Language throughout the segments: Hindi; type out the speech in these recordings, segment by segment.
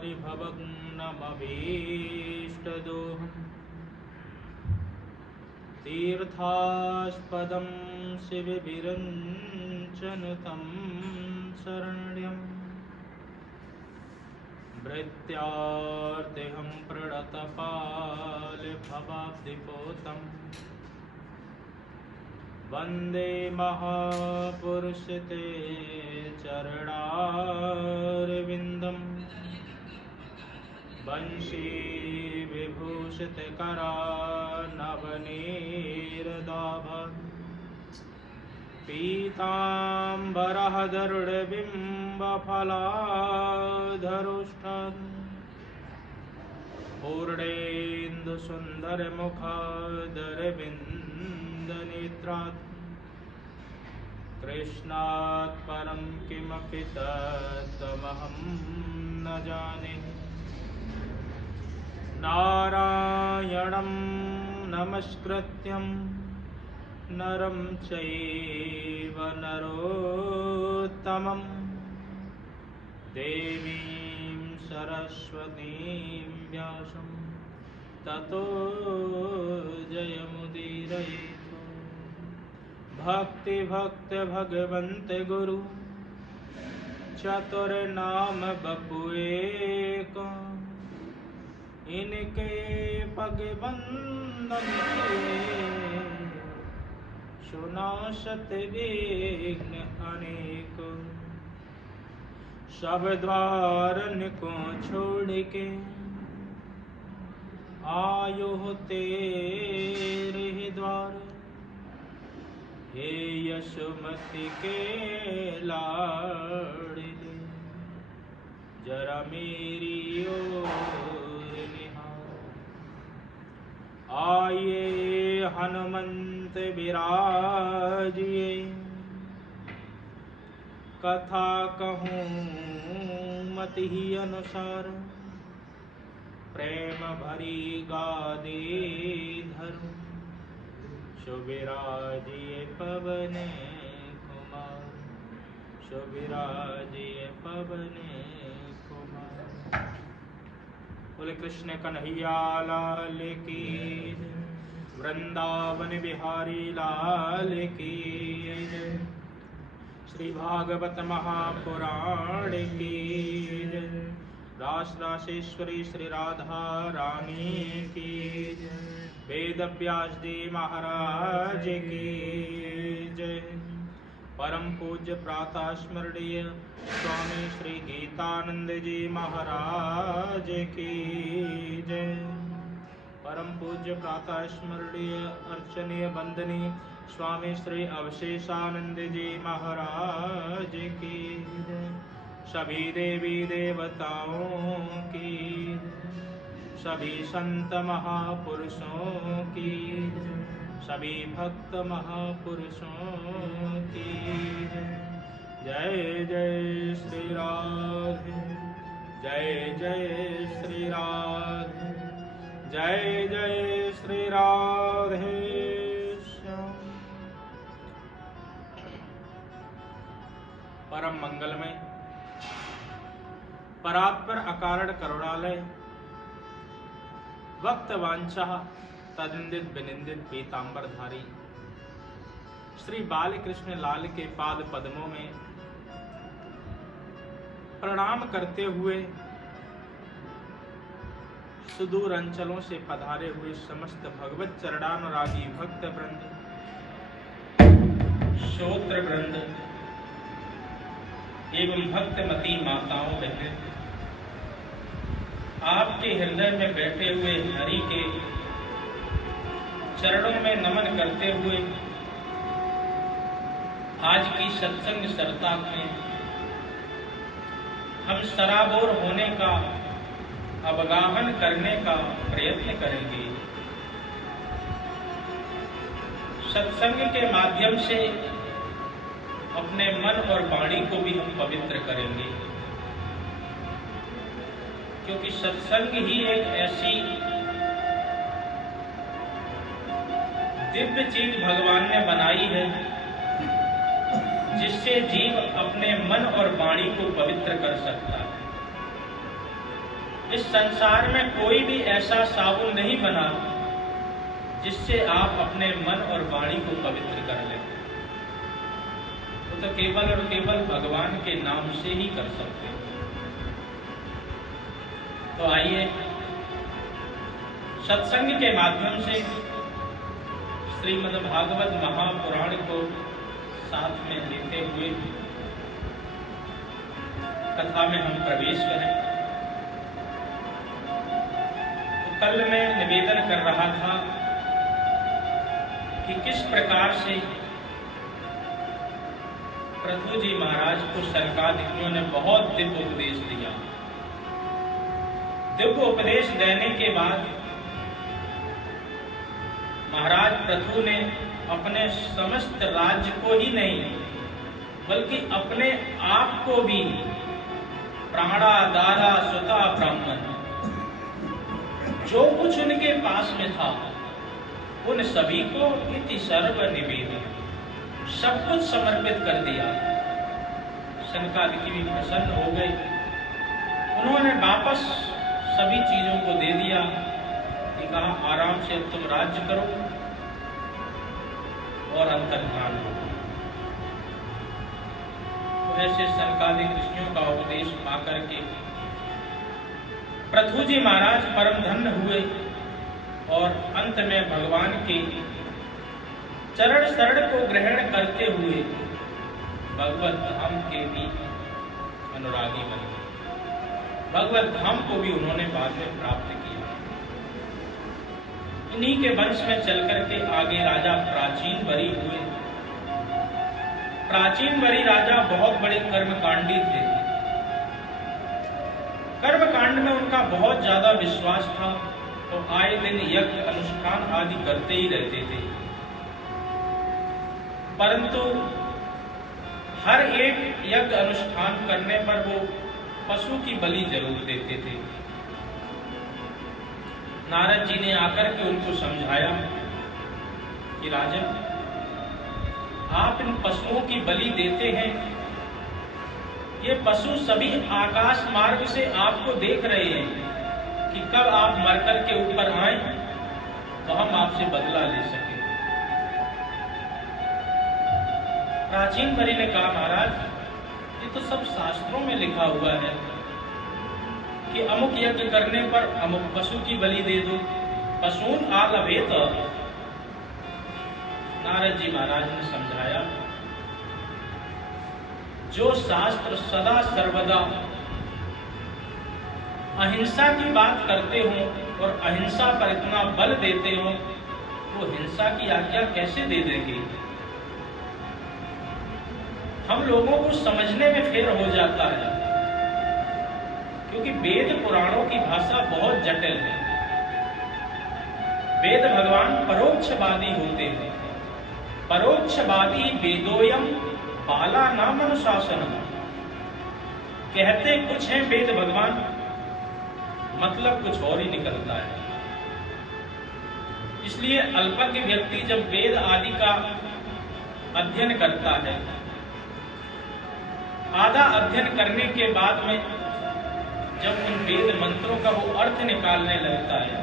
हरिभवग्नमभीष्टदोहम् तीर्थास्पदं शिवविरञ्चन तं शरण्यम् भृत्यार्तिहं प्रणतपालभवाब्धिपोतम् वन्दे महापुरुष ते चरणारविन्दम् वंशी विभूषितकरानवनीरदाभम् पीताम्बरः गरुडबिम्बफलाधरोष्ठम् पूर्णेन्दुसुन्दरमुखादरविन्दनेत्रात् कृष्णात् परं किमपि तत्त्वमहं न जाने। नारायणं नमस्कृत्यं नरं चैव नरोत्तमं देवीं सरस्वतीं व्यासं ततो जयमुदीरयेत्। भक्ति भक्त भगवन्त गुरु चतुर्नाम बपु एक, इनके पग बंदन सुनाशत विघ्न अनेक। सब द्वारन को छोड़ के आयो तेरे द्वार, हे यशोमति के लाडले जरा मेरी ओर निहार। आइए हनुमंत विराजिए, कथा कहूँ मति ही अनुसार। प्रेम भरी गादी धरूं, शुभिराजिए पवन कुमार, शुभिराजिए पवन कुमार। बोले कृष्ण कन्हैया लाल की, वृंदावन बिहारी लाल की जय। श्री भागवत महापुराण की जय। रास रासेश्वरी श्री राधा रानी की जय। वेद व्यास जी महाराज की जय। परम पूज्य प्रातः स्मरणीय स्वामी श्री गीतानंद जी महाराज की जय। परम पूज्य प्रातः स्मरणीय अर्चनीय वंदनीय स्वामी श्री अवशेषानंद जी महाराज की जय। सभी देवी देवताओं की, सभी संत महापुरुषों की, सभी भक्त महापुरुषों की जय। जय श्री राधे, जय जय श्री राधे, जय जय श्री राधे श्याम। परम मंगलमय परात्पर अकारण करुणालय भक्त वांछा तदिंदित विनिंदित पीतांबरधारी श्री बाल कृष्ण लाल के पाद पद्मों में प्रणाम करते हुए सुदूर अंचलों से पधारे हुए समस्त भगवत चरणानुरागी भक्त वृंद, श्रोत्र वृंद एवं भक्तमती माताओं बहनें, आपके हृदय में बैठे हुए हरि के चरणों में नमन करते हुए आज की सत्संग सरिता में हम सराबोर होने का, अवगाहन करने का प्रयत्न करेंगे। सत्संग के माध्यम से अपने मन और वाणी को भी हम पवित्र करेंगे, क्योंकि सत्संग ही एक ऐसी दिव्य चीज भगवान ने बनाई है जिससे जीव अपने मन और वाणी को पवित्र कर सकता है। इस संसार में कोई भी ऐसा साबुन नहीं बना जिससे आप अपने मन और वाणी को पवित्र कर लें। वो तो केवल और केवल भगवान के नाम से ही कर सकते हैं। तो आइए सत्संग के माध्यम से श्रीमद् भागवत महापुराण को साथ में लेते हुए कथा में हम प्रवेश करें। तो कल मैं निवेदन कर रहा था कि किस प्रकार से पृथु जी महाराज को शनकादिकों ने बहुत दिव्य उपदेश दिया। दिव्य उपदेश देने के बाद महाराज पृथु ने अपने समस्त राज्य को ही नहीं बल्कि अपने आप को भी प्राणा दारा सुता ब्राह्मण जो कुछ उनके पास में था उन सभी को इति सर्व निवेदन सब कुछ समर्पित कर दिया। शनकादिक भी प्रसन्न हो गए। उन्होंने वापस सभी चीजों को दे दिया कि कहा आराम से अब तुम राज्य करो और अंतर्ध्यान हो। तो ऐसे शनकादिक ऋषियों का उपदेश पाकर के पृथु जी महाराज परम धन्य हुए और अंत में भगवान के चरण शरण को ग्रहण करते हुए भगवत धाम के भी अनुरागी बने। भगवत धाम को भी उन्होंने बाद में प्राप्त किया। इन्हीं के वंश में चलकर के आगे राजा प्राचीन बरी हुए। प्राचीन बरी राजा बहुत बड़े कर्मकांडी थे। कर्मकांड में उनका बहुत ज्यादा विश्वास था तो आए दिन यज्ञ अनुष्ठान आदि करते ही रहते थे। परंतु हर एक यज्ञ अनुष्ठान करने पर वो पशु की बलि जरूर देते थे। नारद जी ने आकर के उनको समझाया कि राजन, आप इन पशुओं की बलि देते हैं, ये पशु सभी आकाश मार्ग से आपको देख रहे हैं कि कब आप मरकर के ऊपर आए तो हम आपसे बदला ले सके। प्राचीन बरी ने कहा, महाराज ये तो सब शास्त्रों में लिखा हुआ है कि अमुक यज्ञ करने पर अमुक पशु की बलि दे दो। पशून आलभेत। नारद जी महाराज ने समझाया, जो शास्त्र सदा सर्वदा अहिंसा की बात करते हो और अहिंसा पर इतना बल देते हो, वो हिंसा की आज्ञा कैसे दे देंगे? हम लोगों को समझने में फेर हो जाता है क्योंकि वेद पुराणों की भाषा बहुत जटिल है। वेद भगवान परोक्षवादी होते हैं। परोक्षवादी वेदोयम बाला नाम अनुशासन। कहते कुछ हैं वेद भगवान, मतलब कुछ और ही निकलता है। इसलिए अल्पज्ञ व्यक्ति जब वेद आदि का अध्ययन करता है, आधा अध्ययन करने के बाद में जब उन वेद मंत्रों का वो अर्थ निकालने लगता है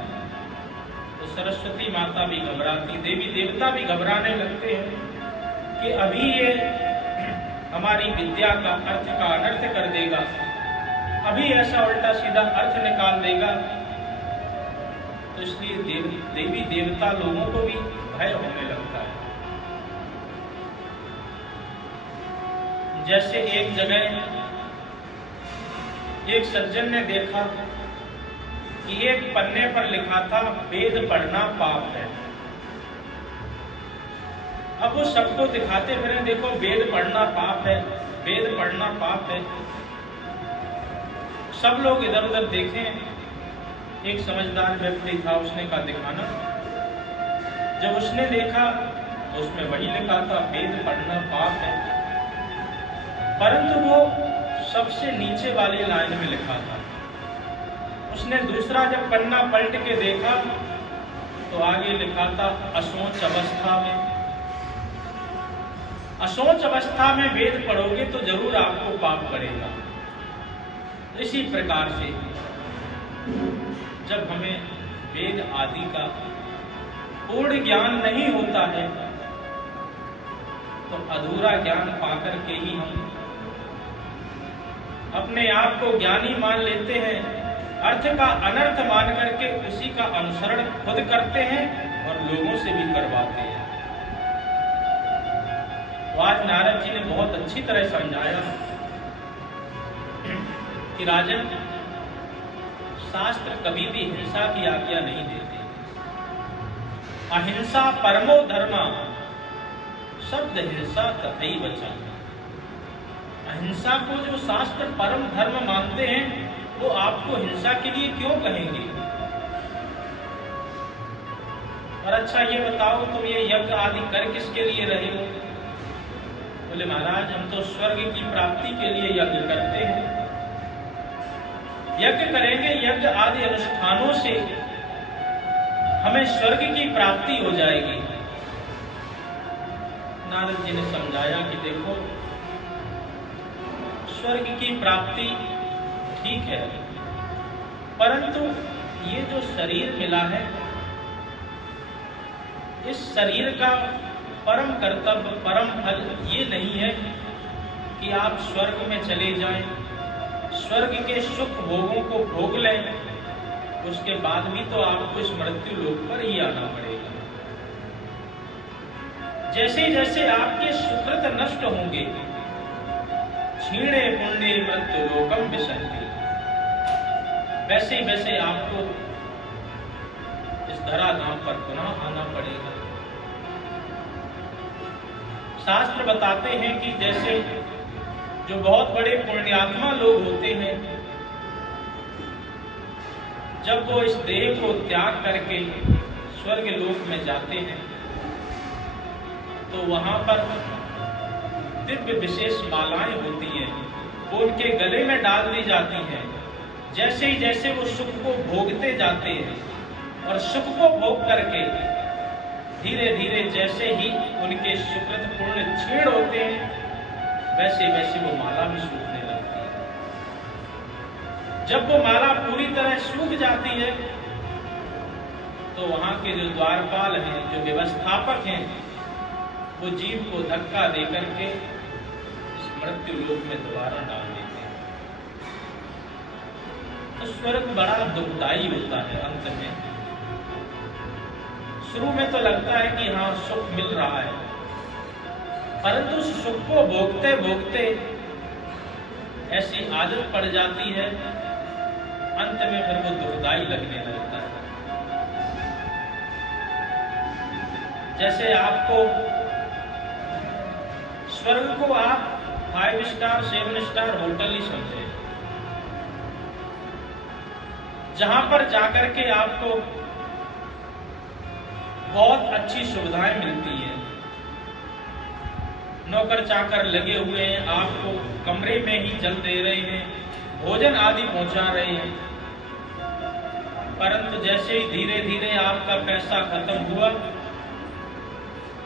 तो सरस्वती माता भी घबराती, देवी देवता भी घबराने लगते हैं कि अभी ये हमारी विद्या का अर्थ का अनर्थ कर देगा, अभी ऐसा उल्टा सीधा अर्थ निकाल देगा। तो इसलिए देवी देवता लोगों को भी भय होने लगता है। जैसे एक जगह एक सज्जन ने देखा कि एक पन्ने पर लिखा था वेद पढ़ना पाप है। अब वो सबको दिखाते फिरे, देखो वेद पढ़ना पाप है, वेद पढ़ना पाप है। सब लोग इधर उधर देखें। एक समझदार व्यक्ति था, उसने कहा दिखाना। जब उसने देखा तो उसमें वही लिखा था वेद पढ़ना पाप है, परंतु वो सबसे नीचे वाली लाइन में लिखा था। उसने दूसरा जब पन्ना पलट के देखा तो आगे लिखा था असोच अवस्था में। असोच अवस्था में वेद पढ़ोगे तो जरूर आपको पाप पड़ेगा। इसी प्रकार से जब हमें वेद आदि का पूर्ण ज्ञान नहीं होता है तो अधूरा ज्ञान पाकर के ही हम अपने आप को ज्ञानी मान लेते हैं, अर्थ का अनर्थ मान करके उसी का अनुसरण खुद करते हैं और लोगों से भी करवाते हैं। तो आज नारद जी ने बहुत अच्छी तरह समझाया कि राजन, शास्त्र कभी भी हिंसा की आज्ञा नहीं देते। अहिंसा परमो धर्मा, शब्द हिंसा तथैव वचा। अहिंसा को जो शास्त्र परम धर्म मानते हैं वो आपको हिंसा के लिए क्यों कहेंगे? और अच्छा ये बताओ, तुम ये यज्ञ आदि कर किसके लिए रहे हो? बोले महाराज, हम तो स्वर्ग की प्राप्ति के लिए यज्ञ करते हैं। यज्ञ करेंगे, यज्ञ आदि अनुष्ठानों से हमें स्वर्ग की प्राप्ति हो जाएगी। नारद जी ने समझाया कि देखो, स्वर्ग की प्राप्ति ठीक है, परंतु ये जो शरीर मिला है, इस शरीर का परम कर्तव्य, परम फल ये नहीं है कि आप स्वर्ग में चले जाएं, स्वर्ग के सुख भोगों को भोग लें, उसके बाद भी तो आपको इस मृत्यु लोक पर ही आना पड़ेगा। जैसे जैसे आपके सुकृत नष्ट होंगे, क्षीणे पुण्य मृत्यु लोकम विशन्ति, वैसे वैसे आपको इस धराधाम पर पुनः आना पड़ेगा। शास्त्र बताते हैं कि जैसे जो बहुत बड़े पुण्यात्मा लोग होते हैं, जब वो इस देह को त्याग करके स्वर्ग लोक में जाते हैं तो वहां पर दिव्य विशेष मालाएं होती हैं, वो उनके गले में डाल दी जाती हैं। जैसे ही जैसे वो सुख को भोगते जाते हैं और सुख को भोग करके धीरे धीरे जैसे ही उनके सुकृत पुण्य क्षीण होते हैं, वैसे वैसे वो माला भी सूखने लगती है। जब वो माला पूरी तरह सूख जाती है तो वहां के जो द्वारपाल हैं, जो व्यवस्थापक हैं, वो जीव को धक्का देकर के इस मृत्यु लोक में दोबारा डाल देते हैं। तो स्वर्ग बड़ा दुखदायी होता है। अंत में शुरू में तो लगता है कि हाँ सुख मिल रहा है, परंतु सुख को भोगते भोगते ऐसी आदत पड़ जाती है, अंत में फिर वो दुखदाई लगने लगता है। जैसे आपको स्वर्ग को आप 5 स्टार 7 स्टार होटल ही समझे, जहां पर जाकर के आपको बहुत अच्छी सुविधाएं मिलती हैं, नौकर चाकर लगे हुए हैं, आपको कमरे में ही जल दे रहे हैं, भोजन आदि पहुंचा रहे हैं, परंतु जैसे ही धीरे धीरे आपका पैसा खत्म हुआ,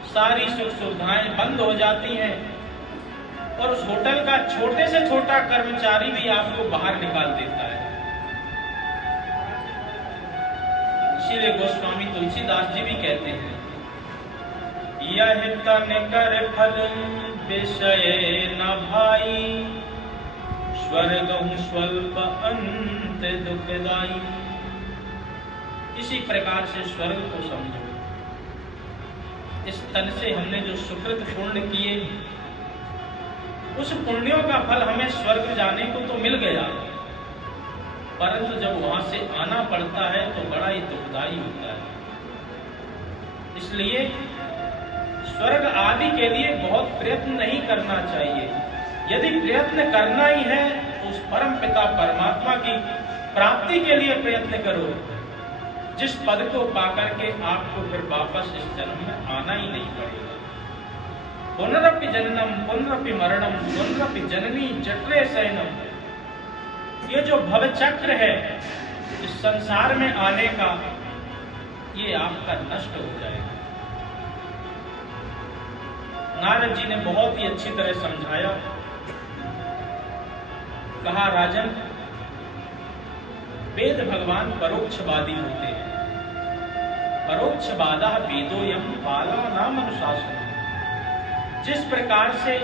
सारी सुख सुविधाएं बंद हो जाती हैं और उस होटल का छोटे से छोटा कर्मचारी भी आपको बाहर निकाल देता है। इसीलिए गोस्वामी तुलसीदास जी भी कहते हैं, यह तन कर फल विषय न भाई, स्वर्ग स्वल्प अंत दुखदाई। इसी प्रकार से स्वर्ग को समझो। इस तन से हमने जो सुकृत पुण्य किए, उस पुण्यों का फल हमें स्वर्ग जाने को तो मिल गया, परंतु जब वहां से आना पड़ता है तो बड़ा ही दुखदाई होता है। इसलिए स्वर्ग आदि के लिए बहुत प्रयत्न नहीं करना चाहिए। यदि प्रयत्न करना ही है तो उस परम पिता परमात्मा की प्राप्ति के लिए प्रयत्न करो, जिस पद को पाकर के आपको फिर वापस इस जन्म में आना ही नहीं पड़ेगा। पुनरपि जननम पुनरपि मरणम पुनरपि जननी जठरे शयनम, ये जो भव चक्र है इस संसार में आने का, ये आपका नष्ट हो जाएगा। नारद जी ने बहुत ही अच्छी तरह समझाया। कहा, राजन, वेद भगवान परोक्षवादी होते हैं। परोक्षवादा वेदोयम बाला नाम अनुशासन। जिस प्रकार से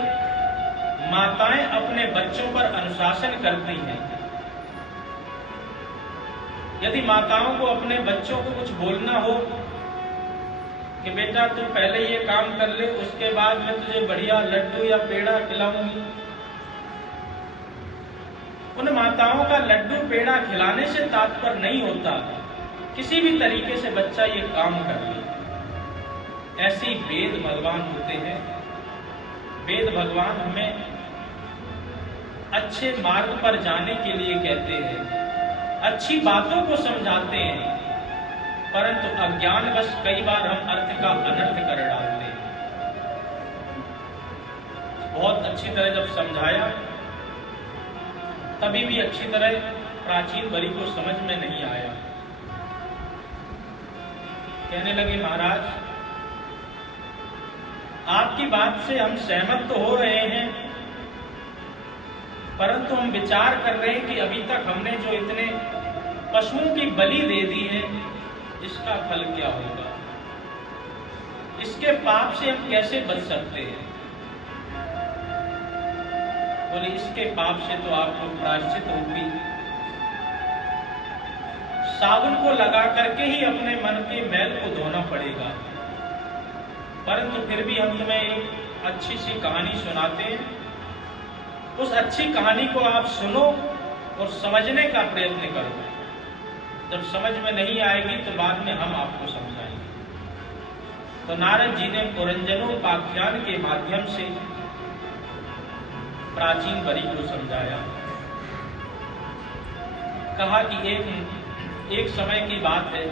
माताएं अपने बच्चों पर अनुशासन करती हैं, यदि माताओं को अपने बच्चों को कुछ बोलना हो कि बेटा तू पहले ये काम कर ले, उसके बाद मैं तुझे बढ़िया लड्डू या पेड़ा खिलाऊंगी, उन माताओं का लड्डू पेड़ा खिलाने से तात्पर्य नहीं होता किसी भी तरीके से बच्चा ये काम कर ले। ऐसे ही वेद भगवान होते हैं। वेद भगवान हमें अच्छे मार्ग पर जाने के लिए कहते हैं, अच्छी बातों को समझाते हैं, परंतु अज्ञानवश कई बार हम अर्थ का अनर्थ कर डालते हैं। बहुत अच्छी तरह जब समझाया तभी भी अच्छी तरह प्राचीन बलि को समझ में नहीं आया। कहने लगे महाराज, आपकी बात से हम सहमत तो हो रहे हैं, परंतु हम विचार कर रहे हैं कि अभी तक हमने जो इतने पशुओं की बलि दे दी है, इसका फल क्या होगा, इसके पाप से हम कैसे बच सकते हैं। बोले इसके पाप से तो आपको प्रायश्चित रूपी साबुन को लगा करके ही अपने मन के मैल को धोना पड़ेगा। परंतु फिर भी हम तुम्हें एक अच्छी सी कहानी सुनाते हैं, उस अच्छी कहानी को आप सुनो और समझने का प्रयत्न करो। जब समझ में नहीं आएगी तो बाद में हम आपको समझाएंगे। तो नारद जी ने पुरंजनोपाख्यान के माध्यम से प्राचीन बलि को समझाया। कहा कि एक समय की बात है,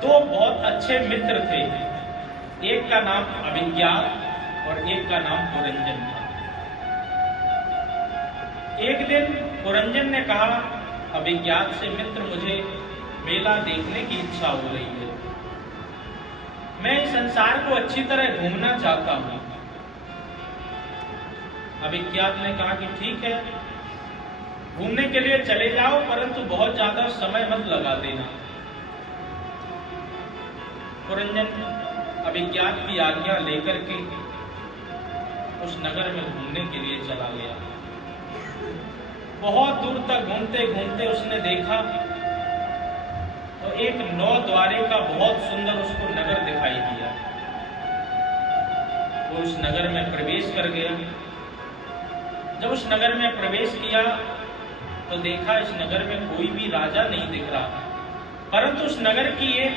दो बहुत अच्छे मित्र थे। एक का नाम अभिज्ञात और एक का नाम पुरंजन था। एक दिन पुरंजन ने कहा अभिज्ञात से, मित्र मुझे मेला देखने की इच्छा हो रही है, मैं इस संसार को अच्छी तरह घूमना चाहता हूं। अभिज्ञात ने कहा कि ठीक है, घूमने के लिए चले जाओ, परंतु बहुत ज्यादा समय मत लगा देना। पुरंजन अभिज्ञात की आज्ञा लेकर के उस नगर में घूमने के लिए चला गया। बहुत दूर तक घूमते घूमते उसने देखा तो एक 9 द्वारे का बहुत सुंदर उसको नगर दिखाई दिया। वो उस नगर में प्रवेश कर गया। जब उस नगर में प्रवेश किया तो देखा इस नगर में कोई भी राजा नहीं दिख रहा, परंतु उस नगर की एक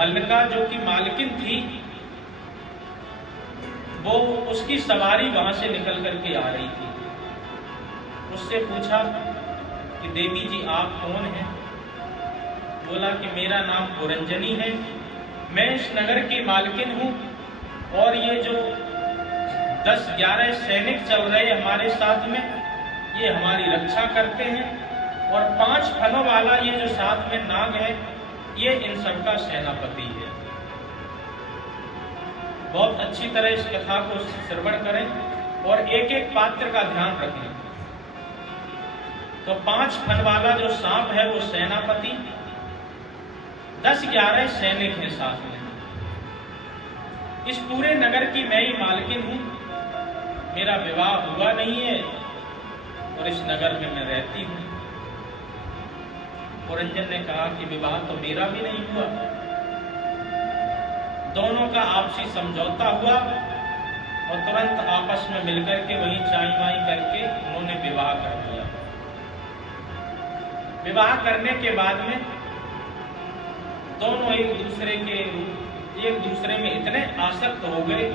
मल्लिका जो कि मालकिन थी, वो उसकी सवारी वहां से निकल करके आ रही थी। उससे पूछा कि देवी जी आप कौन हैं? बोला कि मेरा नाम पुरंजनी है, मैं इस नगर की मालकिन हूं और ये जो 10-11 सैनिक चल रहे हमारे साथ में, ये हमारी रक्षा करते हैं और 5 फनों वाला ये जो साथ में नाग है, ये इन सबका सेनापति है। बहुत अच्छी तरह इस कथा को श्रवण करें और एक एक पात्र का ध्यान रखें। तो 5 फन वाला जो सांप है वो सेनापति, 10-11 सैनिक हैं साथ में। इस पूरे नगर की मैं ही मालकिन हूं, मेरा विवाह हुआ नहीं है और इस नगर में मैं रहती हूं। पुरंजन ने कहा कि विवाह तो मेरा भी नहीं हुआ। दोनों का आपसी समझौता हुआ और तुरंत आपस में मिलकर के वहीं चाय वाई करके उन्होंने विवाह कर दिया। विवाह करने के बाद में दोनों एक दूसरे में इतने आसक्त हो गए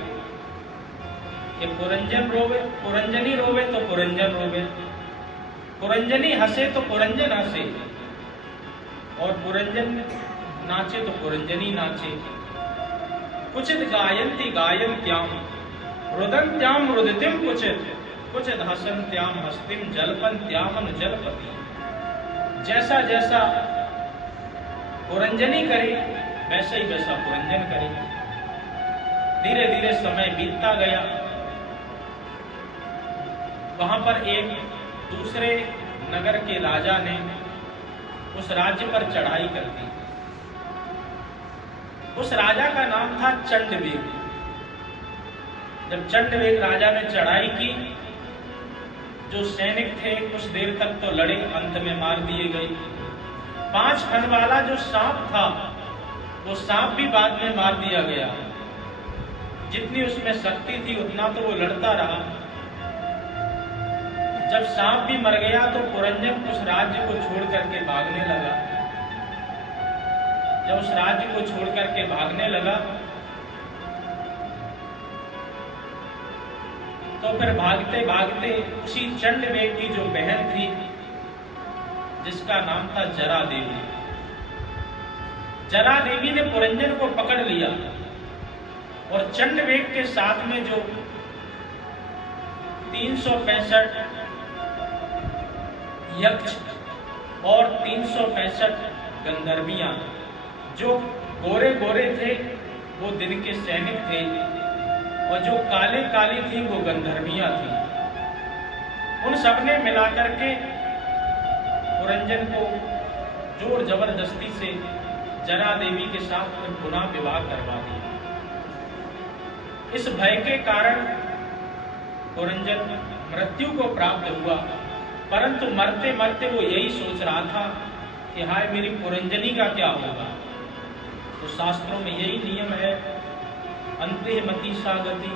कि पुरंजनी रोवे तो पुरंजन रोवे, पुरंजनी हंसे तो पुरंजन हंसे और पुरंजन नाचे तो पुरंजनी नाचे। कुचित गायन्ति गायन्त्याम रुदन्त्याम रुदितिम कुचित हसन्त्याम हस्तिम जल्पन्त्याम जलपति। जैसा जैसा पुरंजनी करे वैसा ही वैसा पुरंजन करे। धीरे धीरे समय बीतता गया। वहां पर एक दूसरे नगर के राजा ने उस राज्य पर चढ़ाई कर दी। उस राजा का नाम था चंडवेग। जब चंडवेग राजा ने चढ़ाई की, जो सैनिक थे कुछ देर तक तो लड़े, अंत में मार दिए गए। 5 फन वाला जो सांप था, वो सांप भी बाद में मार दिया गया। जितनी उसमें शक्ति थी उतना तो वो लड़ता रहा। जब सांप भी मर गया तो पुरंजन उस राज्य को छोड़ करके भागने लगा। जब उस राज्य को छोड़ करके भागने लगा तो फिर भागते भागते उसी चंडवेग की जो बहन थी, जिसका नाम था जरा देवी, जरा देवी ने पुरंजन को पकड़ लिया और चंडवेग के साथ में जो 365 यक्ष और 365 गंधर्वियां, जो गोरे गोरे थे वो दिन के सैनिक थे और जो काले काली थी वो गंधर्वियां थी, उन सबने मिलाकर के पुरंजन को जोर जबरदस्ती से जरा देवी के साथ में पुनः विवाह करवा दिया। इस भय के कारण पुरंजन मृत्यु को प्राप्त हुआ, परंतु मरते मरते वो यही सोच रहा था कि हाय मेरी पुरंजनी का क्या होगा। तो शास्त्रों में यही नियम है, अंते मति सा गति।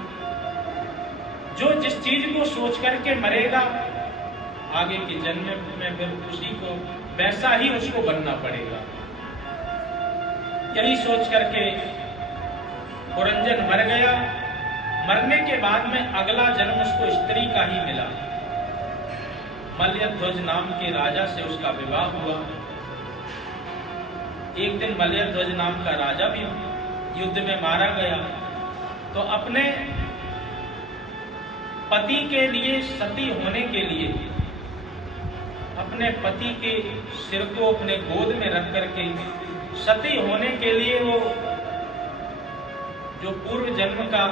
जो जिस चीज को सोच करके मरेगा, आगे के जन्म में फिर उसी को वैसा ही उसको बनना पड़ेगा। यही सोच करके पुरंजन मर गया। मरने के बाद में अगला जन्म उसको स्त्री का ही मिला। मल्यध्वज नाम के राजा से उसका विवाह हुआ। एक दिन मल्यध्वज नाम का राजा भी युद्ध में मारा गया, तो अपने पति के लिए, सती होने के लिए, अपने पति के सिर को अपने गोद में रख करके सती होने के लिए वो जो पूर्व जन्म का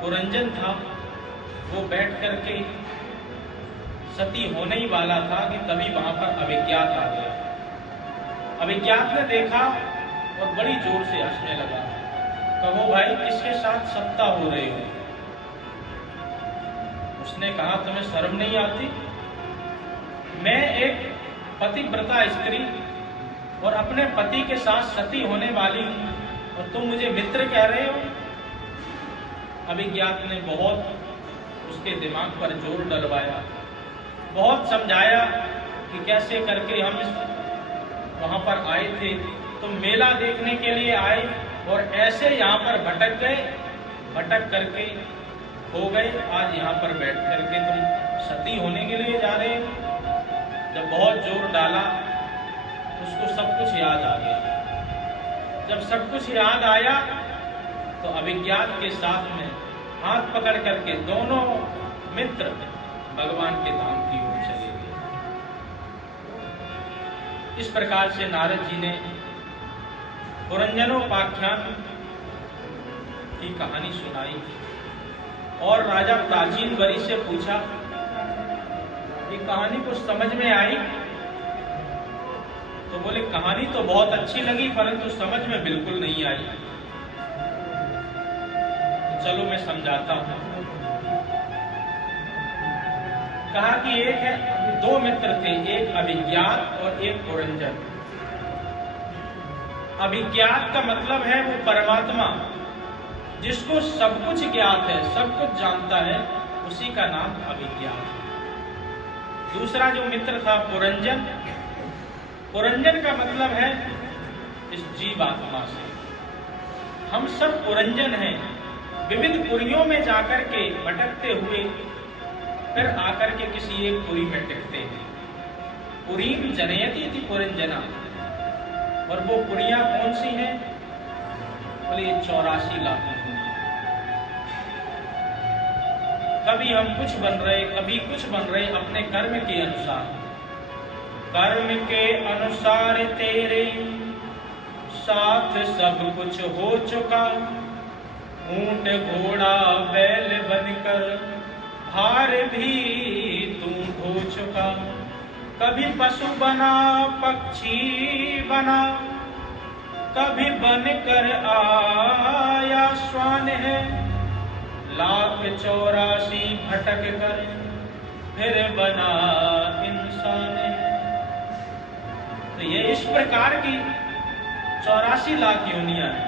पुरंजन था वो बैठ करके सती होने ही वाला था कि तभी वहां पर अभिज्ञात आ गया। अभिज्ञात ने देखा और बड़ी जोर से हंसने लगा। कहो भाई किसके साथ सत्ता हो रही हो? उसने कहा तुम्हें शर्म नहीं आती? मैं एक पतिव्रता स्त्री और अपने पति के साथ सती होने वाली हूं और तुम मुझे मित्र कह रहे हो? अभिज्ञात ने बहुत उसके दिमाग पर जोर डलवाया, बहुत समझाया कि कैसे करके हम वहां पर आए थे, तुम मेला देखने के लिए आए और ऐसे यहाँ पर भटक गए, भटक करके हो गए, आज यहाँ पर बैठ करके तुम सती होने के लिए जा रहे हो। जब बहुत जोर डाला उसको सब कुछ याद आ गया। जब सब कुछ याद आया तो अभिज्ञात के साथ में हाथ पकड़ करके दोनों मित्र भगवान के धाम की ओर चले गए। इस प्रकार से नारद जी ने पुरंजनोपाख्यान की कहानी सुनाई और राजा प्राचीन वरी से पूछा, ये कहानी कुछ समझ में आई? तो बोले कहानी तो बहुत अच्छी लगी परंतु समझ में बिल्कुल नहीं आई। तो चलो मैं समझाता हूं। कहा कि एक है, 2 मित्र थे, एक अभिज्ञात और एक पुरंजन। अभिज्ञात का मतलब है वो परमात्मा, जिसको सब कुछ ज्ञात है, सब कुछ जानता है, उसी का नाम अभिज्ञात है। दूसरा जो मित्र था पुरंजन, पुरंजन का मतलब है इस जीवात्मा से। हम सब पुरंजन हैं, विविध पुरियों में जाकर के भटकते हुए फिर आकर के किसी एक पुरी में टिकते हैं। पुरीम जनयति थी पुरंजना, और वो पुरियां कौन सी हैं? बोले 84 लाख पुरियां। कभी हम कुछ बन रहे, कभी कुछ बन रहे, अपने कर्म के अनुसार। कर्म के अनुसार तेरे साथ सब कुछ हो चुका, ऊंट घोड़ा बैल बनकर भार भी तू ढो चुका, कभी पशु बना पक्षी बना, कभी बन कर आया श्वान है, 1,84 भटक कर फिर बना इंसान है। तो ये इस प्रकार की 84 लाख योनियां हैं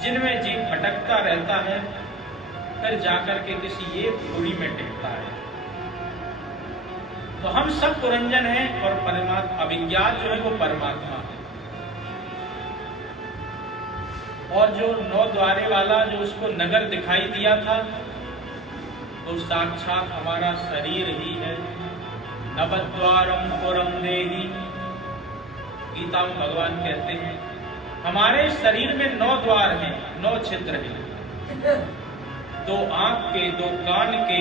जिनमें जीव भटकता रहता है, फिर जाकर के किसी एक पूरी में टिकता है। तो हम सब पुरंजन हैं और परमात्मा, अभिज्ञान जो है वो परमात्मा है। और जो 9 द्वारे वाला जो उसको नगर दिखाई दिया था, तो साक्षात हमारा शरीर ही है। नवद्वारम पुरम देहि, गीता में भगवान कहते हैं हमारे शरीर में 9 द्वार हैं, 9 छिद्र हैं, 2 आंख के, 2 कान के,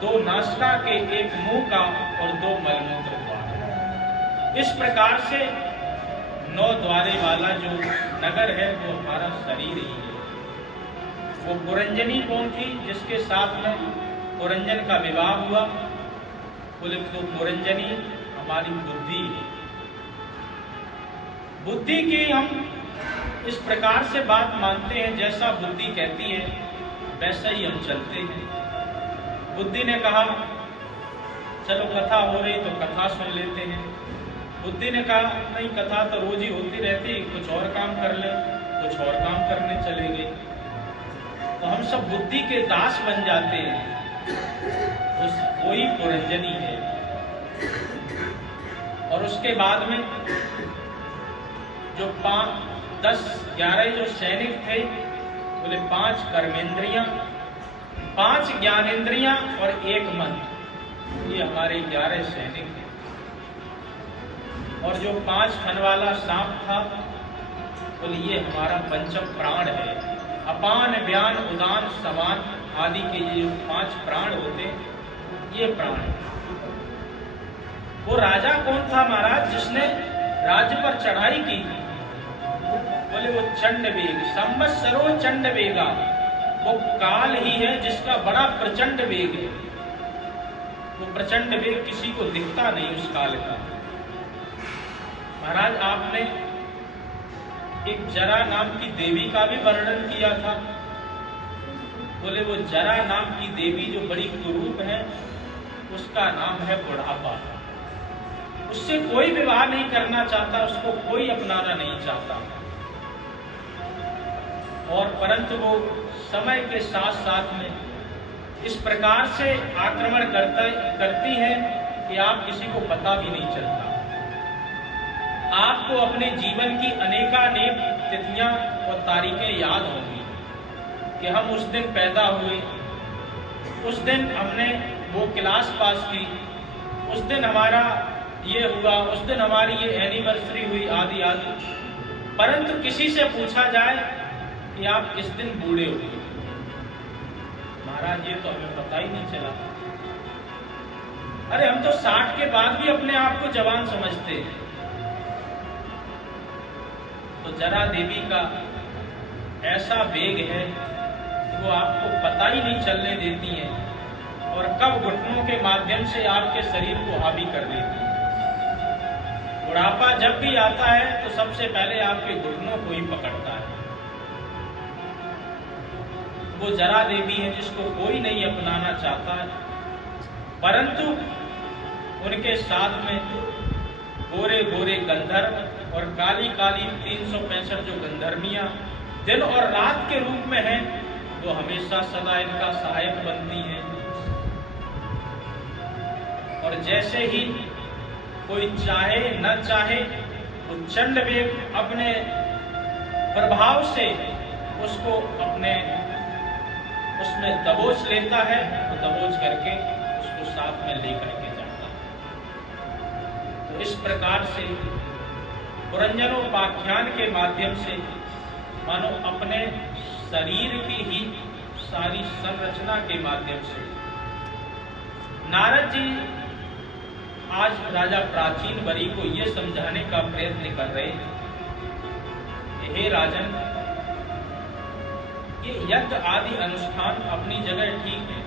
2 नासिका के, 1 मुंह का और 2 मलमूत्र द्वार। इस प्रकार से 9 द्वारे वाला जो नगर है वो हमारा शरीर ही है। वो पुरंजनी कौन थी जिसके साथ में पुरंजन का विवाह हुआ? बोले तो पुरंजनी हमारी बुद्धि है। बुद्धि की हम इस प्रकार से बात मानते हैं, जैसा बुद्धि कहती है वैसा ही हम चलते हैं। बुद्धि ने कहा चलो कथा हो रही तो कथा सुन लेते हैं। बुद्धि ने कहा नहीं, कथा तो रोज ही होती रहती, कुछ और काम कर ले, कुछ और काम करने चले गए। तो हम सब बुद्धि के दास बन जाते हैं। उस कोई पुरंजनी है। और उसके बाद में जो 5, 10, 11 जो सैनिक थे, बोले 5 कर्मेंद्रियां, 5 ज्ञानेंद्रियां और 1 मन, ये हमारे 11 सैनिक हैं। और जो 5 फन वाला सांप था, बोले ये हमारा पंचम प्राण है। अपान व्यान उदान समान आदि के ये 5 प्राण होते, ये प्राण है। वो राजा कौन था महाराज जिसने राज्य पर चढ़ाई की थी? बोले वो चंडवेग, संवत्सरो चंडवेगा, वो काल ही है जिसका बड़ा प्रचंड वेग है। वो प्रचंड वेग किसी को दिखता नहीं उस काल का। महाराज आपने एक जरा नाम की देवी का भी वर्णन किया था। बोले वो जरा नाम की देवी जो बड़ी कुरूप है, उसका नाम है बुढ़ापा। उससे कोई विवाह नहीं करना चाहता, उसको कोई अपनाना नहीं चाहता। और परंतु वो समय के साथ साथ में इस प्रकार से आक्रमण करती है कि आप किसी को पता भी नहीं चलता। आपको अपने जीवन की अनेकानेक तिथियां और तारीखें याद होंगी कि हम उस दिन पैदा हुए, उस दिन हमने वो क्लास पास की, उस दिन हमारा ये हुआ, उस दिन हमारी ये एनिवर्सरी हुई, आदि आदि। परंतु किसी से पूछा जाए कि आप किस दिन बूढ़े हुए, महाराज ये तो हमें पता ही नहीं चला। अरे हम तो 60 के बाद भी अपने आप को जवान समझते हैं। तो जरा देवी का ऐसा वेग है कि वो आपको पता ही नहीं चलने देती है, और कब घुटनों के माध्यम से आपके शरीर को हावी कर देती है। बुढ़ापा जब भी आता है तो सबसे पहले आपके घुटनों को ही पकड़ता है। वो जरा देवी है जिसको कोई नहीं अपनाना चाहता है, परंतु उनके साथ में गोरे गोरे गंधर्व और काली काली 365 जो गंधर्वियां दिन और रात के रूप में हैं, वो हमेशा सदा इनका सहायक बनती हैं। और जैसे ही कोई चाहे न चाहे, वो चंडवेग अपने प्रभाव से उसको अपने उसमें दबोच लेता है, तो दबोच करके उसको साथ में लेकर के जाता है। तो इस प्रकार से पुरंजनोपाख्यान के माध्यम से मानो अपने शरीर की ही सारी संरचना के माध्यम से नारद जी आज राजा प्राचीन वरी को यह समझाने का प्रयत्न कर रहे हैं कि हे राजन, ये यज्ञ आदि अनुष्ठान अपनी जगह ठीक है,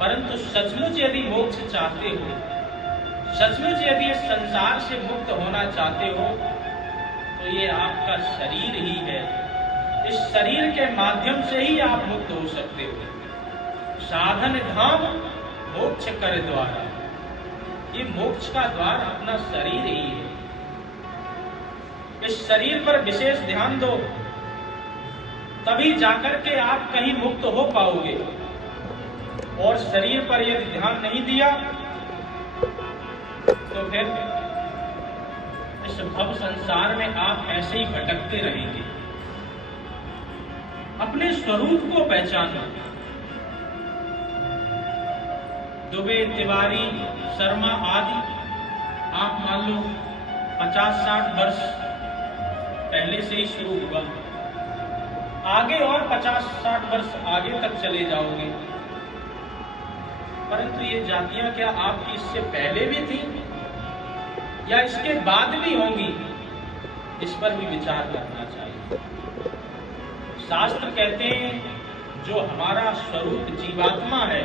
परंतु सचमुच यदि मोक्ष चाहते हो, सचमुच यदि इस संसार से मुक्त होना चाहते हो, तो ये आपका शरीर ही है। इस शरीर के माध्यम से ही आप मुक्त हो सकते हो। साधन धाम मोक्ष कर द्वारा, ये मोक्ष का द्वार अपना शरीर ही है। इस शरीर पर विशेष ध्यान दो, तभी जाकर के आप कहीं मुक्त हो पाओगे। और शरीर पर यदि ध्यान नहीं दिया तो फिर इस भव संसार में आप ऐसे ही भटकते रहेंगे। अपने स्वरूप को पहचानो। दुबे, तिवारी, शर्मा आदि आप मान लो 50-60 वर्ष पहले से ही शुरू हुआ, आगे और 50-60 वर्ष आगे तक चले जाओगे। परंतु ये जातियां क्या आपकी इससे पहले भी थी या इसके बाद भी होंगी, इस पर भी विचार करना चाहिए। शास्त्र कहते हैं जो हमारा स्वरूप जीवात्मा है,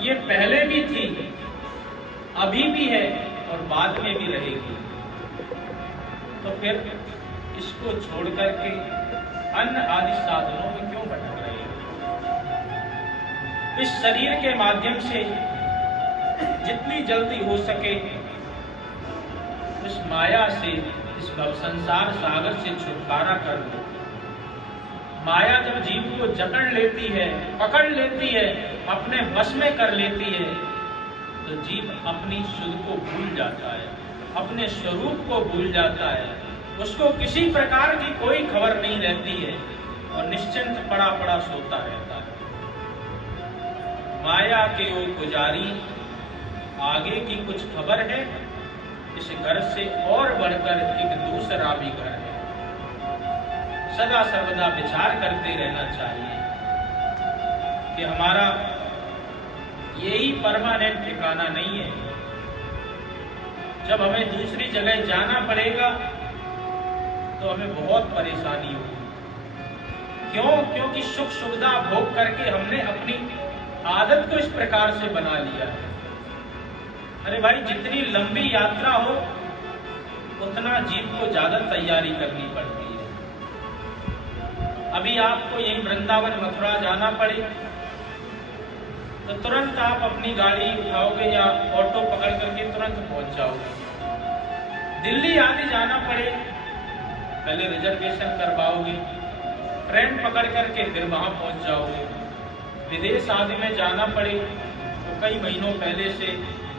ये पहले भी थी, अभी भी है और बाद में भी रहेगी। तो फिर इसको छोड़ करके अन्य आदि साधनों में क्यों भटक रहे हैं? इस शरीर के माध्यम से जितनी जल्दी हो सके इस माया से, इस भव संसार सागर से छुटकारा कर लो। माया जब जीव को जकड़ लेती है, पकड़ लेती है, अपने वश में कर लेती है, तो जीव अपनी सुध को भूल जाता है, अपने स्वरूप को भूल जाता है। उसको किसी प्रकार की कोई खबर नहीं रहती है और निश्चिंत पड़ा पड़ा सोता रहता है। माया के ओ पुजारी, आगे की कुछ खबर है? इस घर से और बढ़कर एक दूसरा भी घर है। सदा सर्वदा विचार करते रहना चाहिए कि हमारा यही परमानेंट ठिकाना नहीं है। जब हमें दूसरी जगह जाना पड़ेगा तो हमें बहुत परेशानी होगी। क्यों? क्योंकि सुख सुविधा भोग करके हमने अपनी आदत को इस प्रकार से बना लिया है। अरे भाई, जितनी लंबी यात्रा हो उतना जीव को ज्यादा तैयारी करनी पड़ती है। अभी आपको यही वृंदावन मथुरा जाना पड़े तो तुरंत आप अपनी गाड़ी उठाओगे या ऑटो पकड़ करके तुरंत पहुंच जाओगे। दिल्ली आदि जाना पड़े पहले रिजर्वेशन करवाओगे, ट्रेन पकड़ करके फिर वहां पहुंच जाओगे। विदेश आदि में जाना पड़े तो कई महीनों पहले से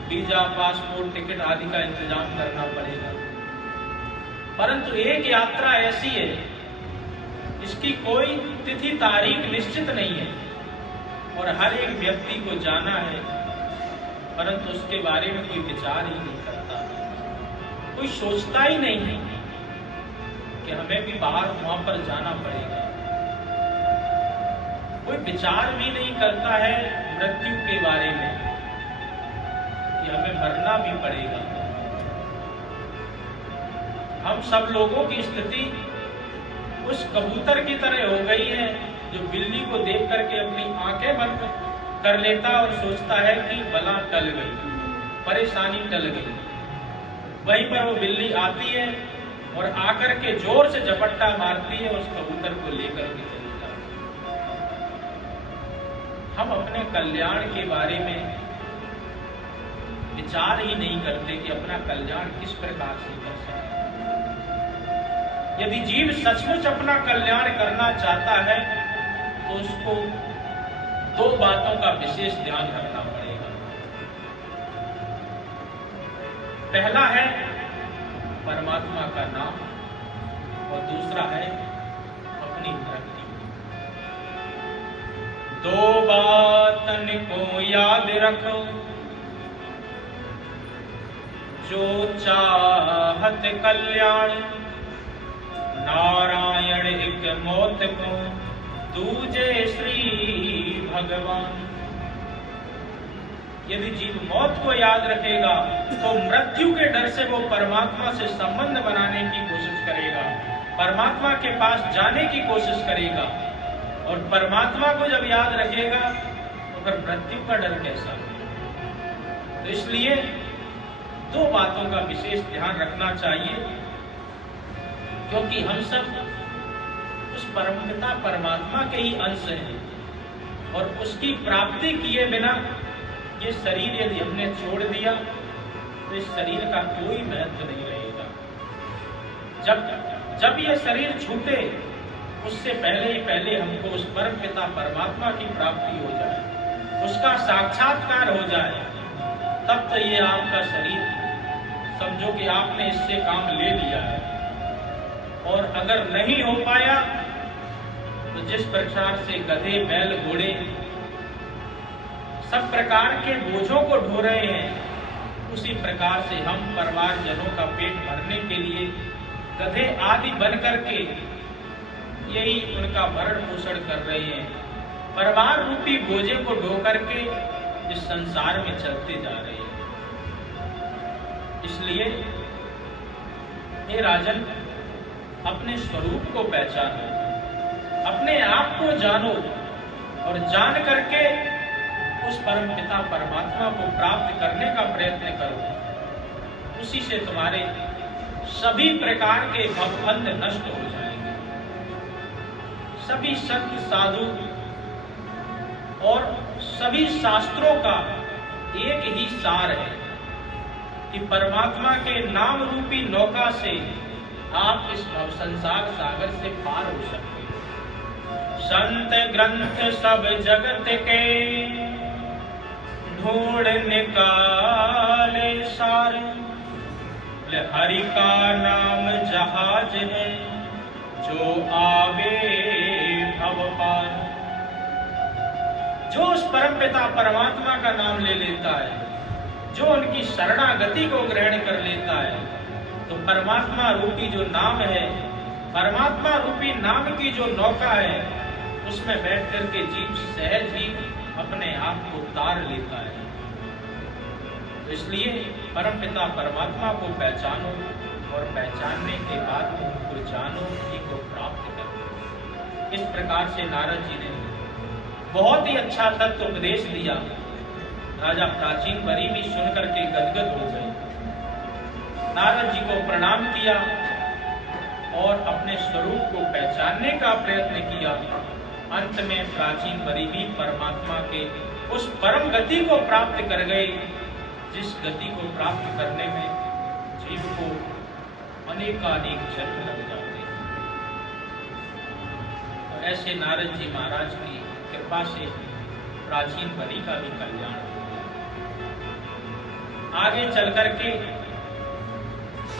वीजा, पासपोर्ट, टिकट आदि का इंतजाम करना पड़ेगा। परंतु एक यात्रा ऐसी है, इसकी कोई तिथि तारीख निश्चित नहीं है और हर एक व्यक्ति को जाना है, परंतु उसके बारे में कोई विचार ही नहीं करता, कोई सोचता ही नहीं है कि हमें भी बाहर वहां पर जाना पड़ेगा। कोई विचार भी नहीं करता है मृत्यु के बारे में कि हमें मरना भी पड़ेगा। हम सब लोगों की स्थिति उस कबूतर की तरह हो गई है जो बिल्ली को देख करके अपनी आंखें बंद कर लेता और सोचता है कि बला टल गई, परेशानी टल गई। वहीं पर वो बिल्ली आती है और आकर के जोर से झपट्टा मारती है, उस कबूतर को लेकर के चली जाती है। हम अपने कल्याण के बारे में विचार ही नहीं करते कि अपना कल्याण किस प्रकार से कर सकते। यदि जीव सचमुच अपना कल्याण करना चाहता है तो उसको दो बातों का विशेष ध्यान रखना पड़ेगा। पहला है परमात्मा का नाम और दूसरा है अपनी मृत्यु। दो बातन को याद रखो, जो चाहत कल्याण, नारायण एक मौत को, दूजे श्री भगवान। यदि जीव मौत को याद रखेगा तो मृत्यु के डर से वो परमात्मा से संबंध बनाने की कोशिश करेगा, परमात्मा के पास जाने की कोशिश करेगा। और परमात्मा को जब याद रखेगा तो तो फिर मृत्यु का डर कैसा? तो इसलिए दो बातों का विशेष ध्यान रखना चाहिए, क्योंकि हम सब उस परमपिता परमात्मा के ही अंश हैं और उसकी प्राप्ति किए बिना ये शरीर यदि हमने छोड़ दिया तो इस शरीर का कोई महत्व नहीं रहेगा। जब ये शरीर छूटे उससे पहले हमको उस परमपिता परमात्मा की प्राप्ति हो जाए, उसका साक्षात्कार हो जाए, तब तो ये आपका शरीर समझो कि आपने इससे काम ले लिया है। और अगर नहीं हो पाया तो जिस प्रकार से गधे बैल घोड़े सब प्रकार के बोझों को ढो रहे हैं, उसी प्रकार से हम परिवारजनों का पेट भरने के लिए गधे आदि बन करके यही उनका भरण पोषण कर रहे हैं। परिवार रूपी बोझे को ढो करके इस संसार में चलते जा रहे हैं। इसलिए हे राजन, अपने स्वरूप को पहचानो, अपने आप को जानो और जान करके उस परमपिता परमात्मा को प्राप्त करने का प्रयत्न करो। उसी से तुम्हारे सभी प्रकार के भवबंध नष्ट हो जाएंगे। सभी संत साधु और सभी शास्त्रों का एक ही सार है कि परमात्मा के नाम रूपी नौका से आप इस भवसंसार सागर से पार हो सकते हैं। संत ग्रंथ सब जगत के ढूंढ निकाले सार, हरि का नाम जहाज है जो आवे भव पार। जो उस परमपिता परमात्मा का नाम ले लेता है, जो उनकी शरणागति को ग्रहण कर लेता है, तो परमात्मा रूपी जो नाम है, परमात्मा रूपी नाम की जो नौका है, उसमें बैठ करके जीव सहज ही अपने आप को तार लेता है। तो इसलिए परमपिता परमात्मा को पहचानो और पहचानने के बाद उनको जानो, उसी को प्राप्त करो। इस प्रकार से नारद जी ने बहुत ही अच्छा तत्व उपदेश दिया। राजा प्राचीन बरी भी सुन करके गदगद हो गए, नारद जी को प्रणाम किया और अपने स्वरूप को पहचानने का प्रयत्न किया। अंत में प्राचीन बरी भी परमात्मा के उस परम गति को प्राप्त कर गए, जिस गति को प्राप्त करने में जीव को अनेकानेक जन्म लग जाते हैं। तो ऐसे नारद जी महाराज की कृपा से प्राचीन बरी का भी कल्याण हो। आगे चल करके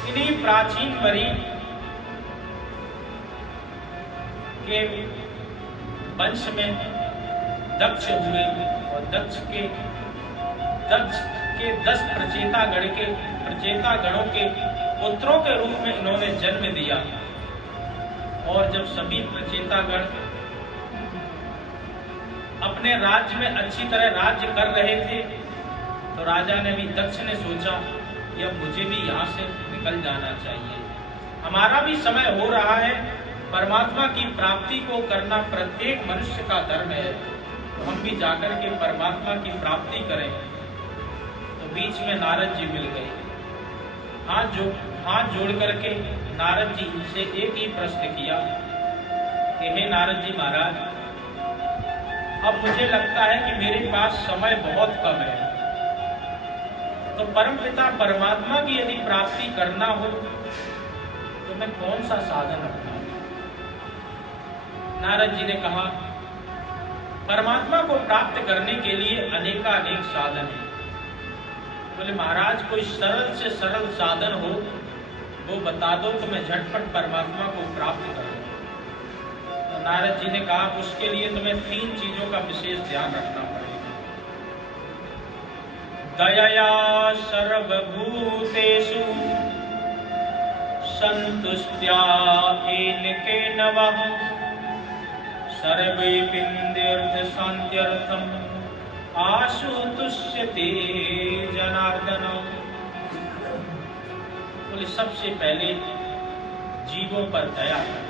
इन्हीं प्राचीन बरी के वंश में दक्ष हुए और दक्ष के 10 प्रचेता गणों के पुत्रों के रूप में इन्होंने जन्म दिया। और जब सभी प्रचेता गण अपने राज्य में अच्छी तरह राज्य कर रहे थे, तो राजा ने भी, दक्ष ने सोचा कि अब मुझे भी यहाँ से निकल जाना चाहिए, हमारा भी समय हो रहा है, परमात्मा की प्राप्ति को करना प्रत्येक मनुष्य का धर्म है, तो हम भी जाकर के परमात्मा की प्राप्ति करें। तो बीच में नारद जी मिल गए। हाथ जोड़ करके नारद जी से एक ही प्रश्न किया कि हे नारद जी महाराज, अब मुझे लगता है कि मेरे पास समय बहुत कम है, तो परमपिता परमात्मा की यदि प्राप्ति करना हो तो मैं कौन सा साधन अपनाऊं? नारद जी ने कहा, परमात्मा को प्राप्त करने के लिए अनेकानेक साधन हैं। बोले महाराज, कोई सरल से सरल साधन हो वो बता दो तो मैं झटपट परमात्मा को प्राप्त करूं। तो नारद जी ने कहा, उसके लिए तुम्हें 3 चीजों का विशेष ध्यान रखना पड़ेगा। दयया सर्वभूतेषु संतुष्ट्या एनके नवः सर्वे पिंद्यर्थ शांत्यर्थम आशु तुष्यते जनार्दन। बोले सबसे पहले जीवों पर दया करें।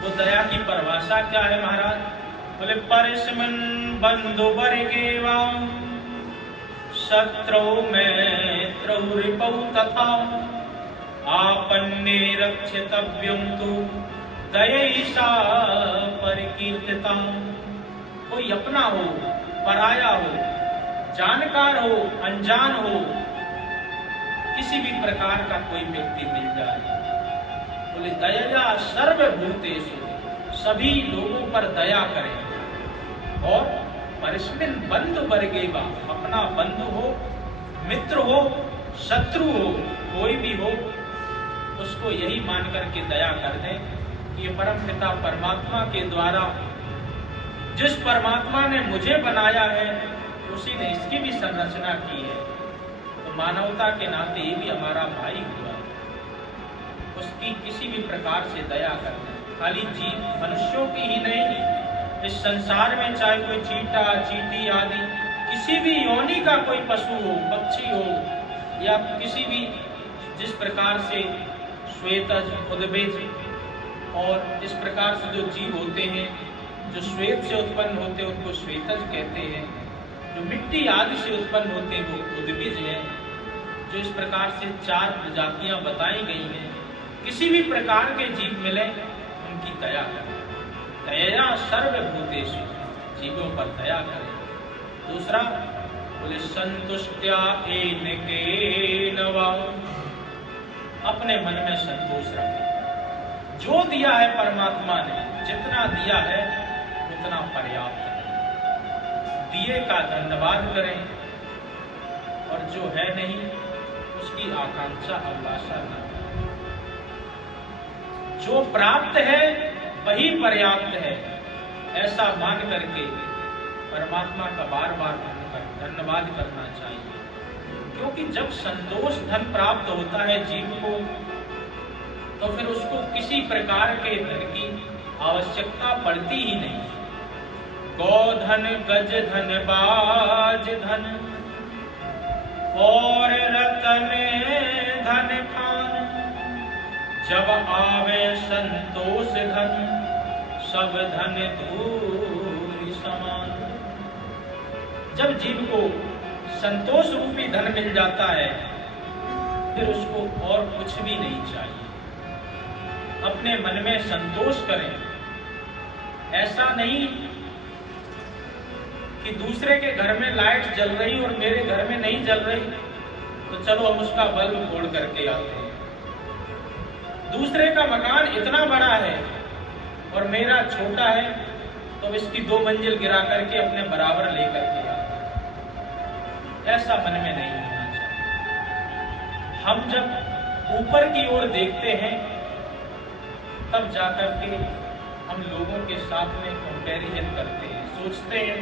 वो दया की परिभाषा क्या है महाराज? बोले परिस्मिन बंधु वर्गेवा शत्रु मित्रौ रिपौ तथा आपन्ने रक्षितव्यं तु दयैषा परिकीर्तिता। कोई अपना हो, पराया हो, जानकार हो, अनजान हो, किसी भी प्रकार का कोई व्यक्ति मिल जाए, बोले दया सर्वभूतेषु, सभी लोगों पर दया करें। और परिस्मिन बंधु वर्गेवा, अपना बंधु हो, मित्र हो, शत्रु हो, कोई भी हो, उसको यही मान करके दया कर दें कि ये परम पिता परमात्मा के द्वारा, जिस परमात्मा ने मुझे बनाया है उसी ने इसकी भी संरचना की है, तो मानवता के नाते ये भी हमारा भाई हुआ, उसकी किसी भी प्रकार से दया करना। खाली जीव मनुष्यों की ही नहीं, इस संसार में चाहे कोई चींटा, चींटी आदि किसी भी योनि का कोई पशु हो, पक्षी हो, या किसी भी जिस प्रकार से श्वेतज, उद्भिज और इस प्रकार से जो जीव होते हैं, जो श्वेत से उत्पन्न होते हैं उनको श्वेतज कहते हैं, जो मिट्टी आदि से उत्पन्न होते हैं वो उद्भिज हैं। जो इस प्रकार से 4 प्रजातियां बताई गई हैं, किसी भी प्रकार के जीव मिले उनकी दया करें। दया सर्वभूतेषु, जीवों पर दया करें। दूसरा बोले संतुष्टया एनेकेन वा, अपने मन में संतोष रखें। जो दिया है परमात्मा ने, जितना दिया है उतना पर्याप्त है, दिए का धन्यवाद करें, और जो है नहीं उसकी आकांक्षा अभिलाषा न करें। जो प्राप्त है वही पर्याप्त है, ऐसा मान करके परमात्मा का बार बार धन्यवाद करना चाहिए। क्योंकि जब संतोष धन प्राप्त होता है जीव को, तो फिर उसको किसी प्रकार के धन की आवश्यकता पड़ती ही नहीं। गोधन, गज धन, बाज धन और रतन धन खान, जब आवे संतोष धन सब धन दूर समान। जब जीव को संतोष रूपी धन मिल जाता है, फिर उसको और कुछ भी नहीं चाहिए। अपने मन में संतोष करें। ऐसा नहीं कि दूसरे के घर में लाइट जल रही और मेरे घर में नहीं जल रही, तो चलो हम उसका बल्ब फोड़ करके आते हैं। दूसरे का मकान इतना बड़ा है और मेरा छोटा है, तो इसकी 2 मंजिल गिरा करके अपने बराबर लेकर के आते हैं। ऐसा मन में नहीं होना चाहिए। हम जब ऊपर की ओर देखते हैं, तब जाकर के हम लोगों के साथ में कंपैरिजन करते हैं, सोचते हैं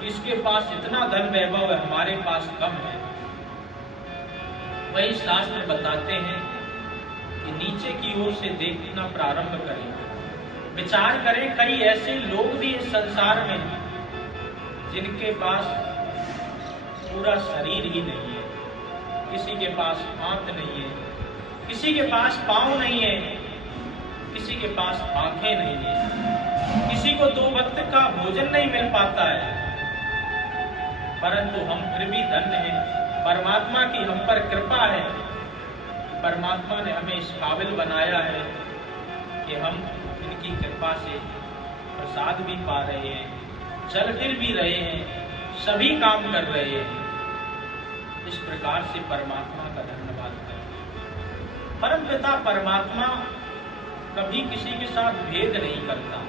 कि इसके पास इतना धन वैभव है, हमारे पास कम है। वही शास्त्र बताते हैं कि नीचे की ओर से देखना प्रारंभ करें, विचार करें। कई ऐसे लोग भी इस संसार में हैं जिनके पास पूरा शरीर ही नहीं है, किसी के पास हाथ नहीं है, किसी के पास पांव नहीं है, किसी के पास आंखें नहीं है, किसी को 2 वक्त का भोजन नहीं मिल पाता है, परंतु हम फिर भी धन्य हैं। परमात्मा की हम पर कृपा है, परमात्मा ने हमें इस काबिल बनाया है कि हम इनकी कृपा से प्रसाद भी पा रहे हैं, चल फिर भी रहे हैं, सभी काम कर रहे हैं। इस प्रकार से परमात्मा का धन्यवाद करें। परम पिता परमात्मा कभी किसी के साथ भेद नहीं करता,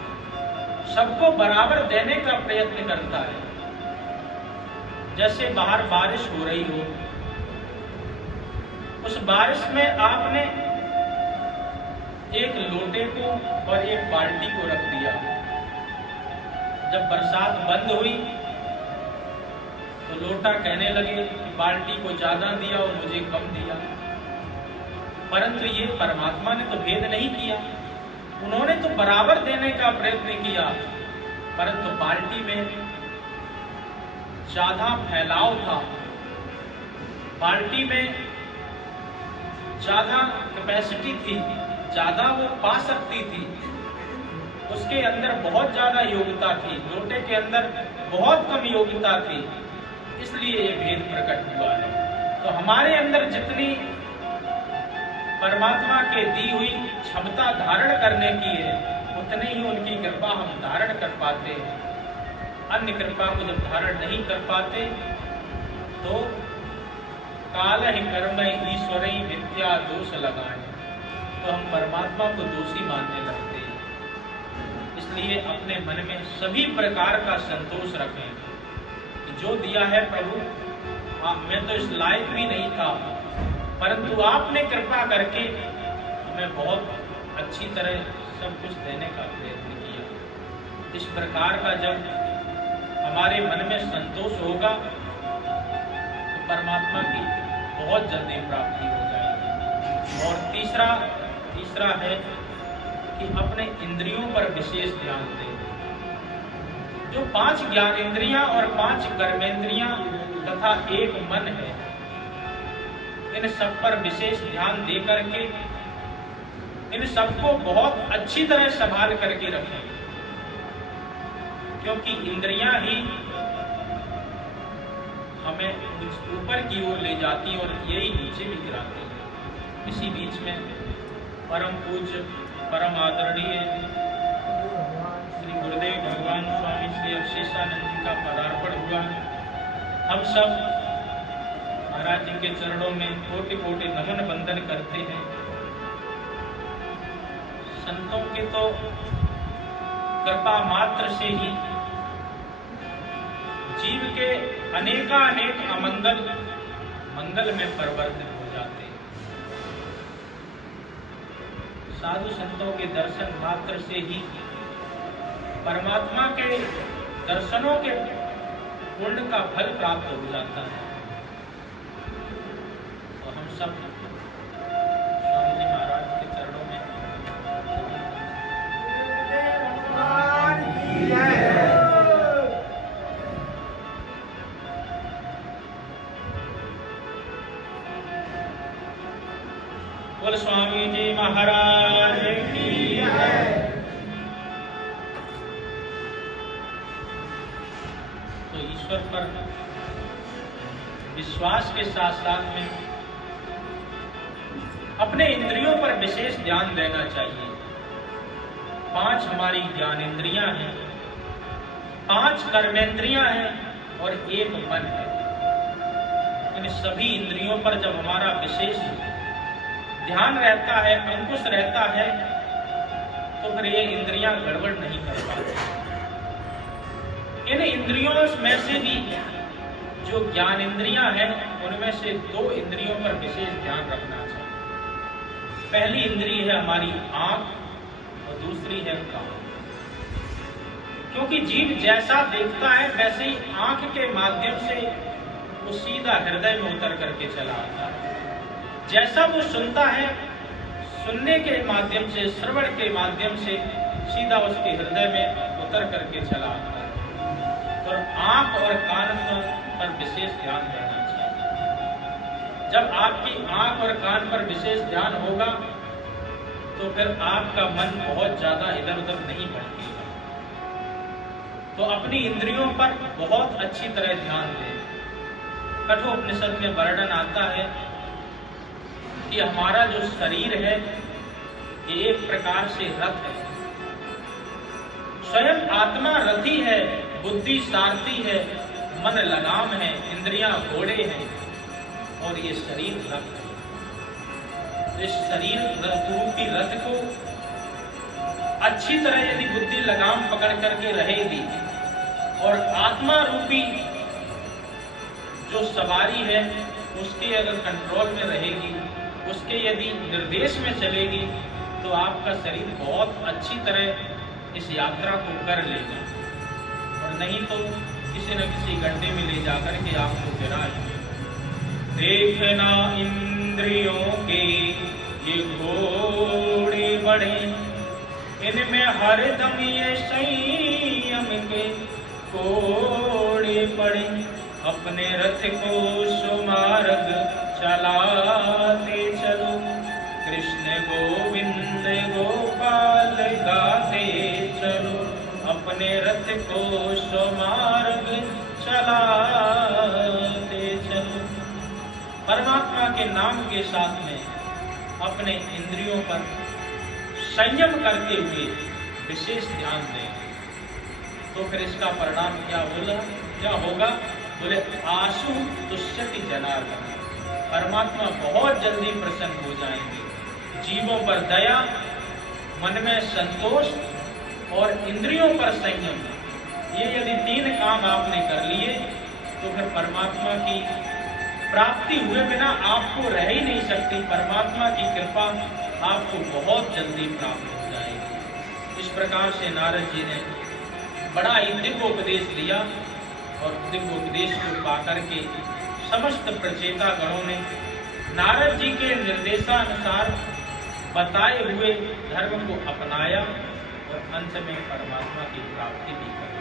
सबको बराबर देने का प्रयत्न करता है। जैसे बाहर बारिश हो रही हो, उस बारिश में आपने एक लोटे को और एक बाल्टी को रख दिया। जब बरसात बंद हुई तो लोटा कहने लगे कि बाल्टी को ज्यादा दिया और मुझे कम दिया, परंतु ये परमात्मा ने तो भेद नहीं किया, उन्होंने तो बराबर देने का प्रयत्न किया, परंतु बाल्टी में ज्यादा फैलाव था, बाल्टी में ज्यादा कैपेसिटी थी, ज्यादा वो पा सकती थी, उसके अंदर बहुत ज्यादा योग्यता थी, लोटे के अंदर बहुत कम योग्यता थी, इसलिए ये भेद प्रकट हुआ है। तो हमारे अंदर जितनी परमात्मा के दी हुई क्षमता धारण करने की है, उतने ही उनकी कृपा हम धारण कर पाते हैं। अन्य कृपा को जब धारण नहीं कर पाते तो काल ही कर्म ईश्वर ही विद्या दोष लगाए, तो हम परमात्मा को दोषी मानने लगते हैं। इसलिए अपने मन में सभी प्रकार का संतोष रखें कि जो दिया है प्रभु, मैं तो इस लायक भी नहीं था, परंतु आपने कृपा करके हमें बहुत अच्छी तरह सब कुछ देने का प्रयत्न किया। इस प्रकार का जब हमारे मन में संतोष होगा तो परमात्मा की बहुत जल्दी प्राप्ति हो जाएगी। और तीसरा है कि अपने इंद्रियों पर विशेष ध्यान दें। जो 5 ज्ञानेंद्रियां और 5 कर्मेंद्रियां तथा एक मन है, इन सब पर विशेष ध्यान दे करके इन सबको बहुत अच्छी तरह संभाल करके रखें, क्योंकि इंद्रियां ही हमें ऊपर की ओर ले जाती और यही नीचे भी गिराती है। इसी बीच में परम पूज्य परम आदरणीय श्री गुरुदेव भगवान स्वामी श्री अवशेषानंद जी का पदार्पण हुआ। हम सब महाराज जी के चरणों में कोटि कोटि नमन वंदन करते हैं। संतों के तो कृपा मात्र से ही जीव के अनेकानेक अमंगल मंगल में परिवर्तित हो जाते हैं। साधु संतों के दर्शन मात्र से ही परमात्मा के दर्शनों के पुण्य का फल प्राप्त हो जाता है। तो हम सब स्वामी जी महाराज के चरणों में बोल स्वामी जी महाराज की जय। तो ईश्वर पर विश्वास के साथ साथ में अपने इंद्रियों पर विशेष ध्यान देना चाहिए। 5 हमारी ज्ञानेंद्रियां हैं, 5 कर्मेंद्रियां हैं और 1 मन है। इन सभी इंद्रियों पर जब हमारा विशेष ध्यान रहता है, अंकुश रहता है, तो फिर ये इंद्रियां गड़बड़ नहीं कर पाती। इन इंद्रियों में से भी जो ज्ञान इंद्रियां हैं, उनमें से 2 इंद्रियों पर विशेष ध्यान रखना चाहिए। पहली इंद्रिय है हमारी आंख और दूसरी है कान। क्योंकि जीव जैसा देखता है वैसे ही आंख के माध्यम से वो सीधा हृदय में उतर करके चला आता है। जैसा वो सुनता है, सुनने के माध्यम से, श्रवण के माध्यम से सीधा उसके हृदय में उतर करके चला आता है। तो आंख और कान पर विशेष ध्यान देना चाहिए। जब आपकी आंख और कान पर विशेष ध्यान होगा तो फिर आपका मन बहुत ज्यादा इधर उधर नहीं भटकेगा। तो अपनी इंद्रियों पर बहुत अच्छी तरह ध्यान दें। कठोपनिषद में वर्णन आता है कि हमारा जो शरीर है ये एक प्रकार से रथ है। स्वयं आत्मा रथी है, बुद्धि सारथी है, मन लगाम है, इंद्रियां घोड़े हैं और ये शरीर रथ है। इस शरीर रूपी रथ को अच्छी तरह यदि बुद्धि लगाम पकड़ करके रहेगी और आत्मा रूपी जो सवारी है उसके अगर कंट्रोल में रहेगी, उसके यदि निर्देश में चलेगी, तो आपका शरीर बहुत अच्छी तरह इस यात्रा को कर लेगा। और नहीं तो किसी न किसी गड्ढे में ले जाकर के आपको गिरा देगा। देखना इंद्रियों के ये घोड़े बड़े, इनमें हरदम ये संयम के कोड़े पड़े। अपने रथ को सुमार्ग चलाते चलो, कृष्ण गोविंद गोपाल गाते चलो। अपने रथ को स्वमार्ग चलाते चलो। परमात्मा के नाम के साथ में अपने इंद्रियों पर संयम करते हुए विशेष ध्यान दें, तो फिर इसका परिणाम क्या होगा? बोले आशु तुष्यति जनार्दन, परमात्मा बहुत जल्दी प्रसन्न हो जाएंगे। जीवों पर दया, मन में संतोष और इंद्रियों पर संयम, ये यदि 3 काम आपने कर लिए तो फिर परमात्मा की प्राप्ति हुए बिना आपको रह ही नहीं सकती। परमात्मा की कृपा आपको बहुत जल्दी प्राप्त हो जाएगी। इस प्रकार से नारद जी ने बड़ा ही दिव्य उपदेश दिया और दिव्य उपदेश को पाकर के समस्त प्रचेता गणों ने नारद जी के निर्देशानुसार बताए हुए धर्म को अपनाया और अंत में परमात्मा की प्राप्ति भी कर।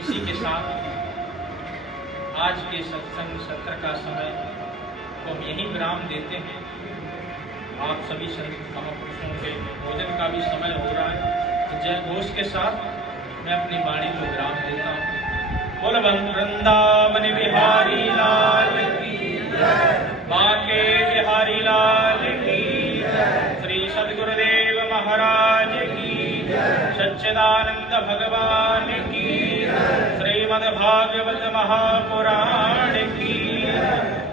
इसी के साथ आज के सत्संग सत्र का समय को हम यही विराम देते हैं। आप सभी संत महापुरुषों के भोजन का भी समय हो रहा है, तो जय घोष के साथ मैं अपनी वाणी को विराम देता हूँ। बोल वृंदावन बिहारी लाल की जय, बांके बिहारी लाल की जय, श्री सद्गुरुदेव महाराज की जय, सच्चिदानंद भगवान की जय, श्रीमद् भागवत महापुराण की जय,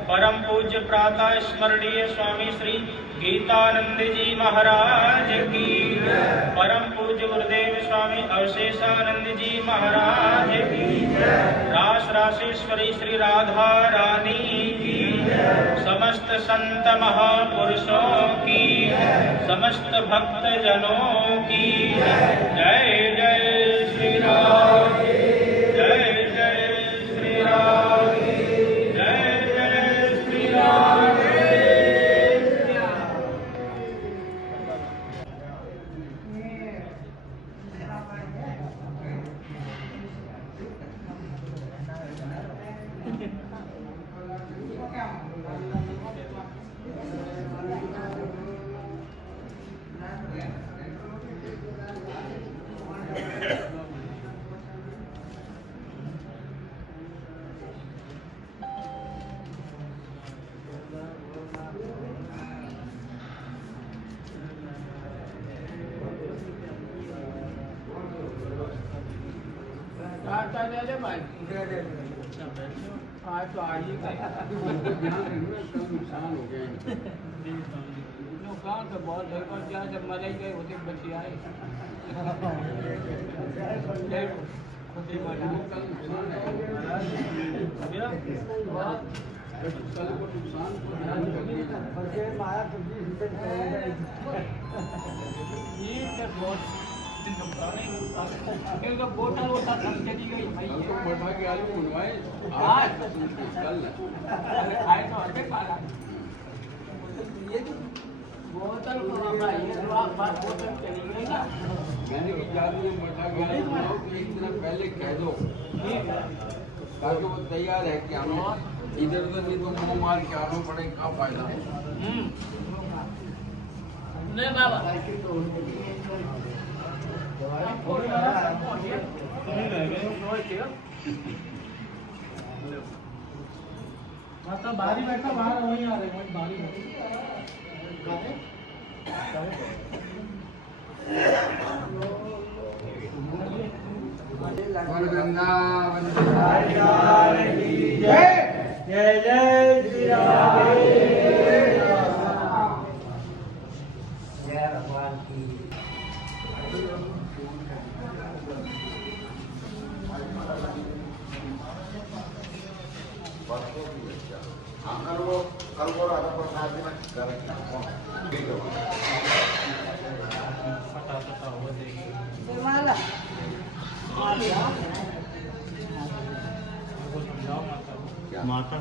परम पूज्य प्रातः स्मरणीय स्वामी श्री गीतानंद जी महाराज की जय, परम पूज्य गुरुदेव स्वामी अवशेषानंद जी महाराज की जय, रास रासेश्वरी श्री राधा रानी की जय, समस्त संत महापुरुषों की जय, समस्त भक्त जनों की जय। जय श्री राम, जय जय श्री राम, जय जय श्री राम। आज तो आज ही नुकसान हो गए, नुकसान तो बहुत है, और जहाँ जब मरे गए होते बच्चे आए खुशी मना कल नुकसान है, कल को नुकसान को बोतल वोटल सब चली गई भाई, बढ़ा के आलू बनवाए आज कल खाए तो हटे खाना बोतल बोतल चली गई ना। मैंने विचार में बढ़ा के आलू बनाओ तो एक दिन पहले कह दो ताकि वो तैयार है कि हमें इधर उधर नहीं तो मुँह मार के आलू पड़े, क्या फायदा है। नहीं बाबा मतलब बाहर ही बैठा, बाहर वहीं आ रहे हैं, बाहर ही वृंदावन जय जय जय श्री राम, जय भगवान की। कल वो राधा प्रसाद जी में माता